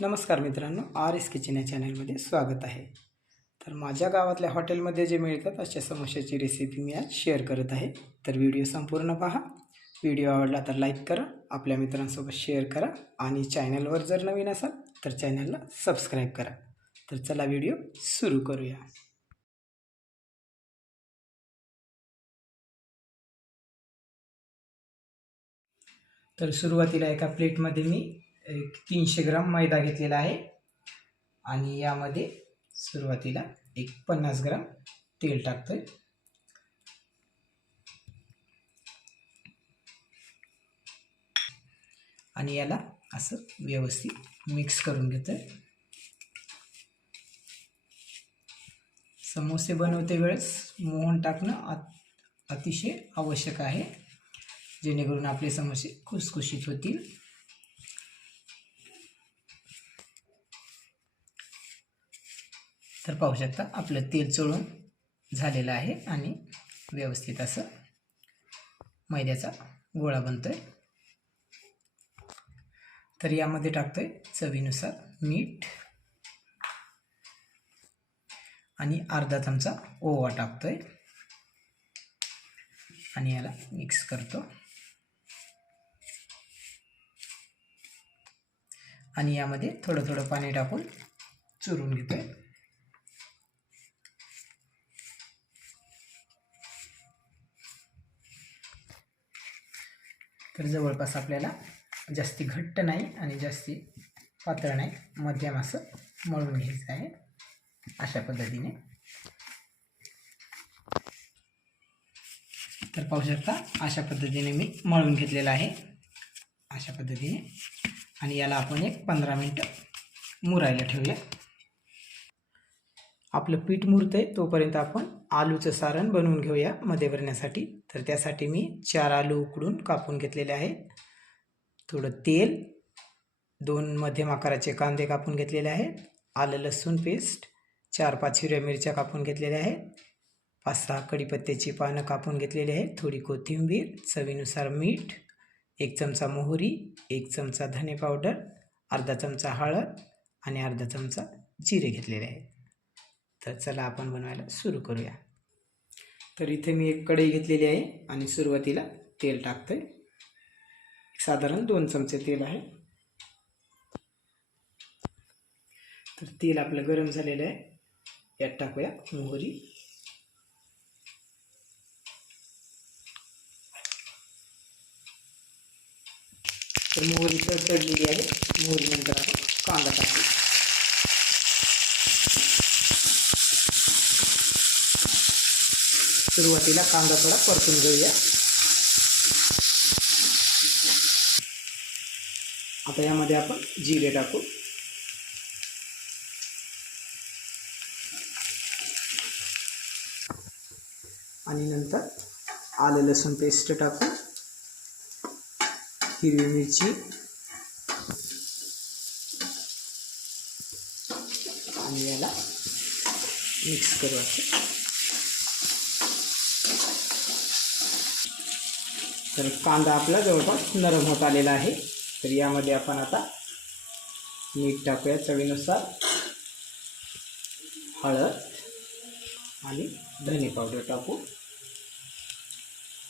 नमस्कार मित्रांनो, R S kitchen या चॅनलमध्ये स्वागत आहे. तर माझ्या गावातल्या हॉटेलमध्ये जे मिळतात अशा समोश्याची रेसिपी मी आज शेअर करत आहे. तर व्हिडिओ संपूर्ण पहा. व्हिडिओ आवडला तर लाईक करा, आपल्या मित्रांसोबत शेअर करा आणि चॅनलवर जर नवीन असाल तर चॅनलला सबस्क्राईब करा. तर चला व्हिडिओ सुरू करूया. तर सुरुवातीला एका प्लेटमध्ये मी 300 ग्राम मैदा घेतलेला आहे आणि यामध्ये सुरुवातीला 50 ग्राम तेल टाकतोय आणि याला असं व्यवस्थित मिक्स करून घेतोय. समोसे बनवते वेळेस मोहन टाकणं अतिशय आवश्यक आहे, जेणेकरून आपले समोसे खुसखुशीत होतील. तर पाहू शकता आपलं तेल चोळून झालेलं आहे आणि व्यवस्थित असं मैद्याचा गोळा बनतोय. तर यामध्ये टाकतोय चवीनुसार मीठ आणि अर्धा चमचा ओवा टाकतोय आणि याला मिक्स करतो आणि यामध्ये थोडं थोडं पाणी टाकून चुरून घेतोय. तर जवळपास आपल्याला जास्ती घट्ट नाही आणि जास्ती पातळ नाही, मध्यम असं मळून घ्यायचं आहे. अशा पद्धतीने तर पाहू शकता अशा पद्धतीने मी मळून घेतलेलं आहे, अशा पद्धतीने. आणि याला आपण 15 मिनिटं मुरायला ठेवूया. आपलं पीठ मुरतंय तोपर्यंत आपण आलूचं सारण बनवून घेऊया मध्ये भरण्यासाठी. तर त्यासाठी मी 4 आलू उकडून कापून घेतलेले आहेत. थोडं तेल, 2 मध्यम आकाराचे कांदे कापून घेतलेले आहेत, आलं लसूण पेस्ट, 4-5 हिरव्या मिरच्या कापून घेतलेल्या आहेत, 5-6 कढीपत्त्याची पानं कापून घेतलेली आहेत, थोडी कोथिंबीर, चवीनुसार मीठ, 1 चमचा मोहरी, 1 चमचा धने पावडर, अर्धा चमचा हळद आणि अर्धा चमचा जिरे घेतलेले आहेत. तर चला आपण बनवायला सुरू करूया. तर इथे मी एक कढई घेतलेली आहे आणि सुरुवातीला तेल टाकतोय. साधारण 2 चमचे तेल आहे. तर तेल आपलं गरम झालेलं आहे, यात टाकूया मोहरी. तर मोहरी तडतडलेली आहे. मोहरीनंतर आपण कांदा टाकू. सुरुवातीला कांदा थोडा परतून घेऊया. आता यामध्ये आपण जिरे टाकू आणि नंतर आलं लसूण पेस्ट टाकू, हिरवी मिरची आणि याला मिक्स करू. तर कांदा आपला जवळपास नरम होत आलेला आहे. तर यामध्ये आपण आता मीठ टाकूया चवीनुसार, हळद आणि धने पावडर टाकू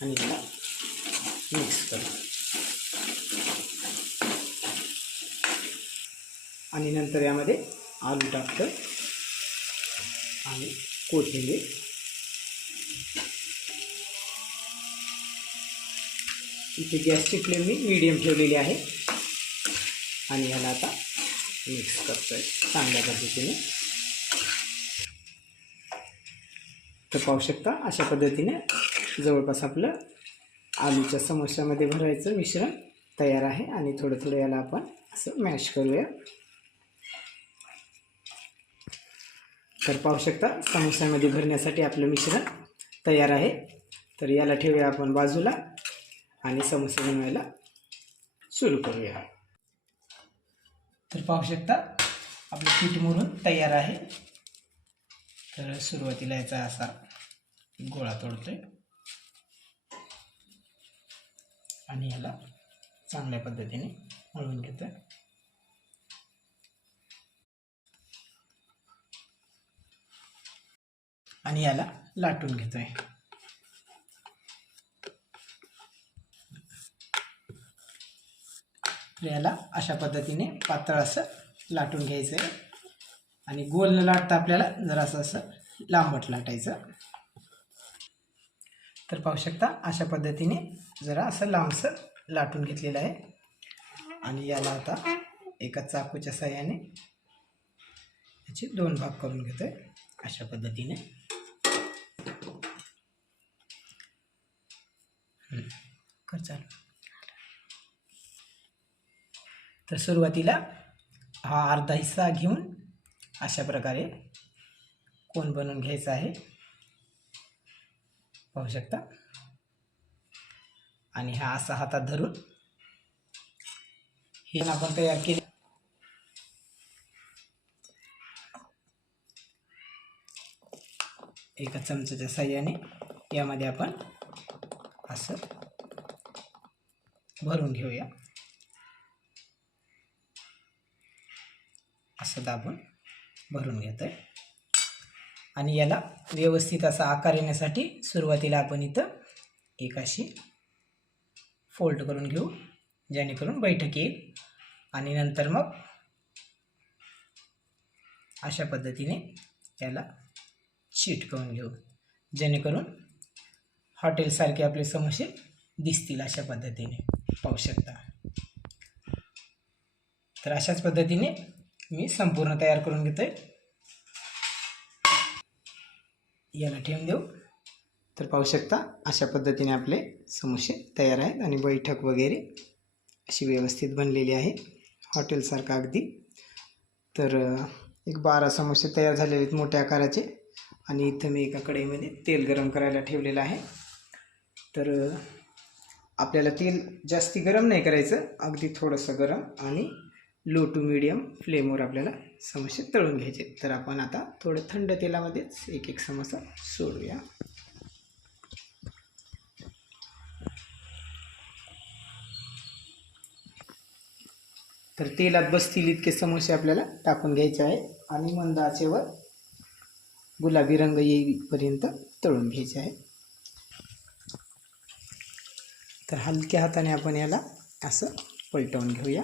आणि याला मिक्स करू. आणि नंतर यामध्ये आलू टाकतो आणि कोथिंबीर. इथे गॅसची फ्लेम मी मीडियम ठेवलेली आहे आणि याला आता मिक्स करतोय चांगल्या पद्धतीने. तर पाहू शकता अशा पद्धतीने जवळपास आपलं आलूच्या समोश्यामध्ये भरायचं मिश्रण तयार आहे. आणि थोडं थोडं याला आपण असं मॅश करूया. तर पाहू शकता समोस्यामध्ये भरण्यासाठी आपलं मिश्रण तयार आहे. तर याला ठेवूया आपण बाजूला आणि समोसे बनवायला सुरू करूया. तर पाहू शकता आपलं पीठ मुरून तयार आहे. तर सुरुवातीला याचा असा गोळा तोडतोय आणि याला चांगल्या पद्धतीने मळून घेतोय. आणि याला लाटून घेतोय. याला अशा पद्धतीने पातळ असं लाटून घ्यायचं आहे आणि गोल न लाटता आपल्याला जरासं असं लांबट लाटायचं. तर पाहू शकता अशा पद्धतीने जरा असं लांबसर लाटून घेतलेलं आहे. आणि याला आता एका चाकूच्या साहाय्याने याचे 2 भाग करून घेतोय अशा पद्धतीने. कर चालू. तर सुरुवातीला हा अर्धा हिस्सा घेऊन अशा प्रकारे कोन बनवून घ्यायचा आहे, पाहू शकता. आणि हा असा हातात धरून हे आपण तयार केले. एका चमच्याच्या साहाय्याने यामध्ये आपण असं भरून घेऊया. असं दाबून भरून घेतोय. आणि याला व्यवस्थित असा आकार येण्यासाठी सुरुवातीला आपण इथं एक अशी फोल्ड करून घेऊ, जेणेकरून बैठक येईल. आणि नंतर मग अशा पद्धतीने याला चिटकवून घेऊ, जेणेकरून हॉटेलसारखे आपले समोसे दिसतील अशा पद्धतीने, पाहू शकता. तर अशाच पद्धतीने मी संपूर्ण तयार करून घेतोय. याला ठेवून देऊ. तर पाहू शकता अशा पद्धतीने आपले समोसे तयार आहेत आणि बैठक वगैरे अशी व्यवस्थित बनलेली आहे, हॉटेलसारखा अगदी. तर एक 12 समोसे तयार झालेले आहेत मोठ्या आकाराचे. आणि इथं मी एका कढईमध्ये तेल गरम करायला ठेवलेलं आहे. तर आपल्याला तेल जास्ती गरम नाही करायचं, अगदी थोडंसं गरम आणि लो टू मीडियम फ्लेमवर आपल्याला समोसे तळून घ्यायचे. तर आपण आता थोडं थंड तेलामध्येच एक एक समोसा सोडूया. तर तेलात बसतील इतके समोसे आपल्याला टाकून घ्यायचे आहे आणि मंद आचेवर गुलाबी रंग येईपर्यंत तळून घ्यायचे आहे. तर हलक्या हाताने आपण याला असं पलटवून घेऊया.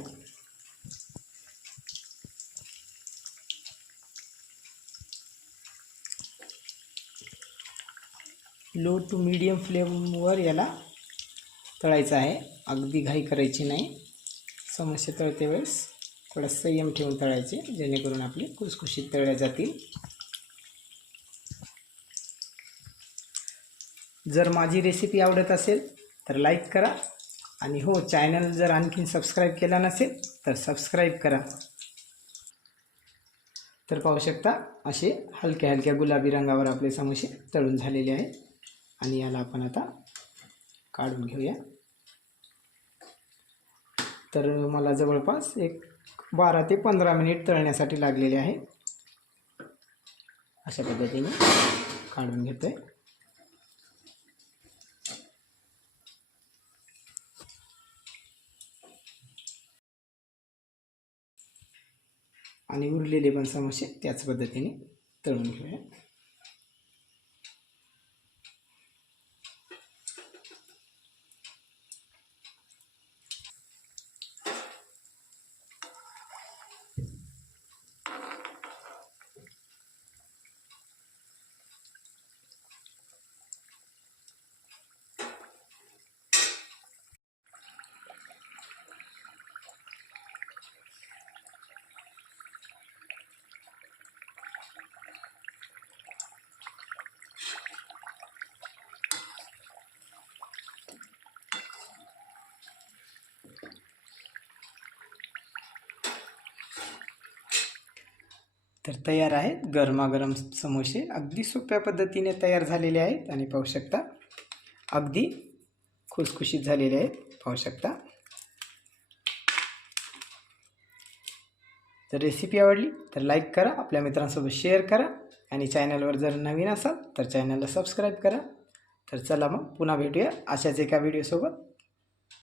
लो टू मीडियम फ्लेमवर याला तळायचं आहे, अगदी घाई करायची नाही. समोसे तळते वेळेस थोडा संयम ठेवून तळायचे, जेणेकरून आपले खुसखुशीत तळल्या जातील. जर माझी रेसिपी आवडत असेल तर लाईक करा. आणि हो, चॅनल जर आणखीन सबस्क्राईब केला नसेल तर सबस्क्राईब करा. तर पाहू शकता असे हलक्या हलक्या गुलाबी रंगावर आपले समोसे तळून झालेले आहेत. आणि याला आपण आता काढून घेऊया. तर मला जवळपास एक 12 ते 15 मिनिट तळण्यासाठी लागलेले आहे. अशा पद्धतीने काढून घेतोय. आणि उरलेले पण समोसे त्याच पद्धतीने तळून घेऊया. तर तयार आहेत गरमागरम समोसे, अगदी सोप्या पद्धतीने तयार झालेले आहेत. आणि पाहू शकता अगदी खुसखुशीत झालेले आहेत, पाहू शकता. तर रेसिपी आवडली तर लाईक करा, आपल्या मित्रांसोबत शेअर करा आणि चॅनलवर जर नवीन असाल तर चॅनलला सबस्क्राईब करा. तर चला मग पुन्हा भेटूया अशाच एका व्हिडिओसोबत.